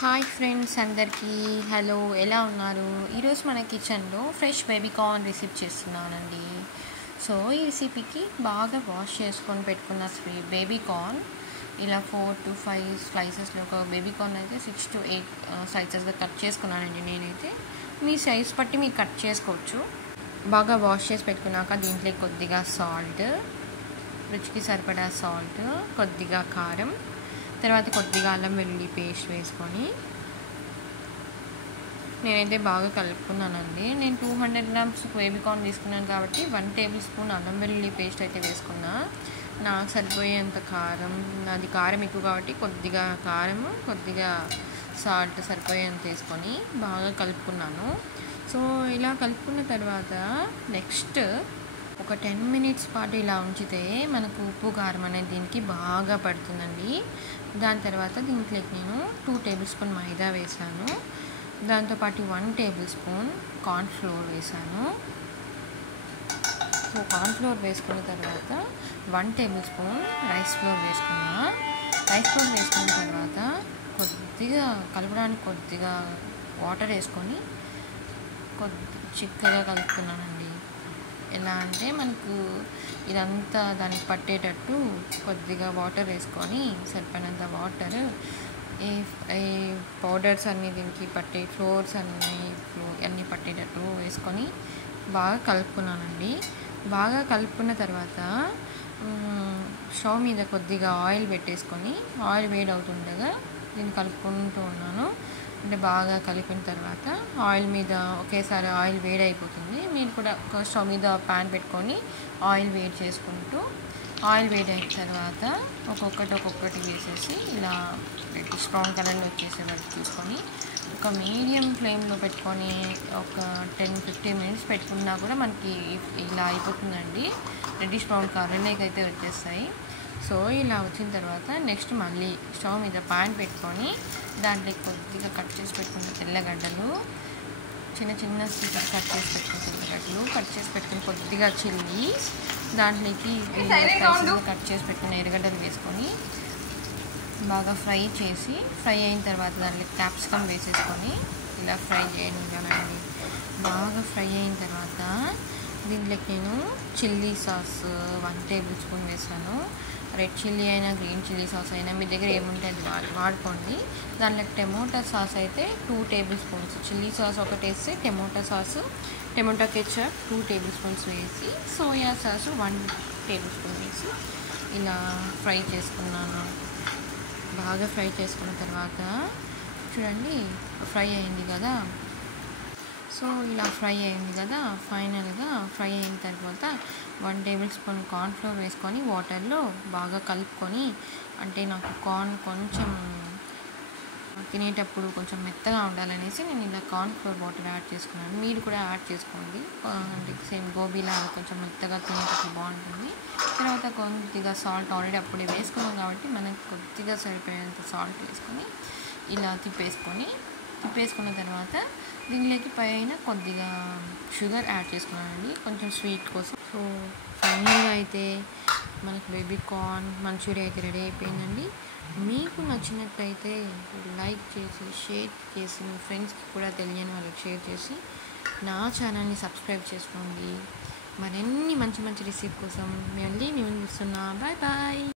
Hi friends అందరికీ hello, ఎలా ఉన్నారు? ఈరోజు మన కిచెన్లో ఫ్రెష్ బేబీ కార్న్ రెసిపీ చేస్తున్నానండి. సో ఈ రెసిపీకి బాగా వాష్ చేసుకొని పెట్టుకున్న బేబీ కార్న్ ఇలా 4 to 5 స్లైసెస్లో, ఒక బేబీ కార్న్ అయితే 6 to 8 స్లైసెస్గా కట్ చేసుకున్నానండి. నేనైతే మీ సైజ్ బట్టి మీరు కట్ చేసుకోవచ్చు. బాగా వాష్ చేసి పెట్టుకున్నాక దీంట్లో కొద్దిగా సాల్ట్, రుచికి సరిపడా సాల్ట్, కొద్దిగా కారం, తర్వాత కొద్దిగా అల్లం వెల్లుల్లి పేస్ట్ వేసుకొని నేనైతే బాగా కలుపుకున్నానండి. నేను 200 grams బేబీ కార్న్ తీసుకున్నాను కాబట్టి 1 tablespoon అల్లం వెల్లుల్లి పేస్ట్ అయితే వేసుకున్నా. నాకు సరిపోయేంత కారం, అది కారం ఎక్కువ కాబట్టి కొద్దిగా కారం, కొద్దిగా సాల్ట్ సరిపోయేంత వేసుకొని బాగా కలుపుకున్నాను. సో ఇలా కలుపుకున్న తర్వాత నెక్స్ట్ ఒక 10 minutes పాటు ఇలా ఉంచితే మనకు ఉప్పు కారం అనేది దీనికి బాగా పడుతుందండి. దాని తర్వాత దీంట్లోకి నేను 2 tablespoon మైదా వేసాను. దాంతోపాటు 1 tablespoon కార్న్ ఫ్లోర్ వేసాను. సో కార్న్ ఫ్లోర్ వేసుకున్న తర్వాత 1 tablespoon రైస్ ఫ్లోర్ వేసుకున్నా. రైస్ ఫ్లోర్ వేసుకున్న తర్వాత కొద్దిగా కలపడానికి కొద్దిగా వాటర్ వేసుకొని చిక్కగా కలుపుకున్నానండి. ఎలా అంటే మనకు ఇదంతా దానికి పట్టేటట్టు కొద్దిగా వాటర్ వేసుకొని సరిపడినంత వాటర్, ఈ పౌడర్స్ అన్నీ దీనికి పట్టే ఫ్లోర్స్ అన్నీ పట్టేటట్టు వేసుకొని బాగా కలుపుకున్నానండి. బాగా కలుపుకున్న తర్వాత స్టవ్ మీద కొద్దిగా ఆయిల్ పెట్టేసుకొని ఆయిల్ వేడి అవుతుండగా దీన్ని కలుపుకుంటూ ఉన్నాను. అంటే బాగా కలిపిన తర్వాత ఆయిల్ మీద ఒకేసారి ఆయిల్ వేడి అయిపోతుంది. మీరు కూడా ఒక స్టవ్ మీద ప్యాన్ పెట్టుకొని ఆయిల్ వేడి చేసుకుంటూ, ఆయిల్ వేడి అయిన తర్వాత ఒక్కొక్కటి వేసేసి ఇలా స్ట్రాంగ్ కలర్లో వచ్చేసే వరకు చూసుకొని ఒక మీడియం ఫ్లేమ్లో పెట్టుకొని ఒక 10-15 minutes పెట్టుకున్నా కూడా మనకి ఇలా అయిపోతుందండి. రెడ్డిష్ బ్రౌన్ కలర్లోకి అయితే వచ్చేస్తాయి. సో ఇలా వచ్చిన తర్వాత నెక్స్ట్ మళ్ళీ స్టవ్ మీద ప్యాన్ పెట్టుకొని దాంట్లో కొద్దిగా కట్ చేసి పెట్టుకున్న తెల్లగడ్డలు, చిన్న పీసెస్ కట్ చేసి పెట్టుకున్న తెల్లగడ్డలు, కట్ చేసి పెట్టుకుని కొద్దిగా చిల్లీస్, దాంట్లోకి కట్ చేసి పెట్టుకున్న ఎర్రగడ్డలు వేసుకొని బాగా ఫ్రై అయిన తర్వాత దాంట్లో క్యాప్సికమ్ వేసేసుకొని ఇలా ఫ్రై చేయండి. బాగా ఫ్రై అయిన తర్వాత దీంట్లోకి నేను చిల్లీ సాస్ 1 tablespoon వేసాను. రెడ్ చిల్లీ అయినా గ్రీన్ చిల్లీ సాస్ అయినా మీ దగ్గర ఏముంటే అది వాడుకోండి. దాంట్లో టమోటా సాస్ అయితే 2 tablespoons, చిల్లీ సాస్ ఒకటి వేస్తే టమోటా కెచప్ 2 tablespoons వేసి, సోయా సాస్ 1 tablespoon వేసి ఇలా ఫ్రై చేసుకున్నాను. బాగా ఫ్రై చేసుకున్న తర్వాత చూడండి ఫ్రై అయింది కదా. సో ఇలా ఫ్రై అయింది కదా, ఫైనల్గా ఫ్రై అయిన తర్వాత 1 tablespoon కార్న్ ఫ్లోర్ వేసుకొని వాటర్లో బాగా కలుపుకొని, అంటే నాకు కార్న్ కొంచెం తినేటప్పుడు కొంచెం మెత్తగా ఉండాలనేసి నేను ఇలా కార్న్ ఫ్లోర్ వాటర్ యాడ్ చేసుకున్నాను. మీరు కూడా యాడ్ చేసుకోండి. అంటే సేమ్ గోబీలా కొంచెం మెత్తగా తినేటప్పుడు బాగుంటుంది. తర్వాత కొద్దిగా సాల్ట్ ఆల్రెడీ అప్పుడే వేసుకున్నాం కాబట్టి మనకి కొద్దిగా సరిపోయేంత సాల్ట్ వేసుకొని ఇలా తిప్పేసుకున్న తర్వాత దీనిలోకి పైన కొద్దిగా షుగర్ యాడ్ చేసుకున్నానండి, కొంచెం స్వీట్ కోసం. సో ఫైనల్గా అయితే మనకు బేబీ కార్న్ మంచూరియా అయితే రెడీ అయిపోయిందండి. మీకు నచ్చినట్లయితే లైక్ చేసి, షేర్ చేసి, మీ ఫ్రెండ్స్కి కూడా తెలియని వాళ్ళకి షేర్ చేసి నా ఛానల్ని సబ్స్క్రైబ్ చేసుకోండి. మరిన్ని మంచి రెసిపీ కోసం మళ్ళీ నేను చూస్తున్నా. బాయ్.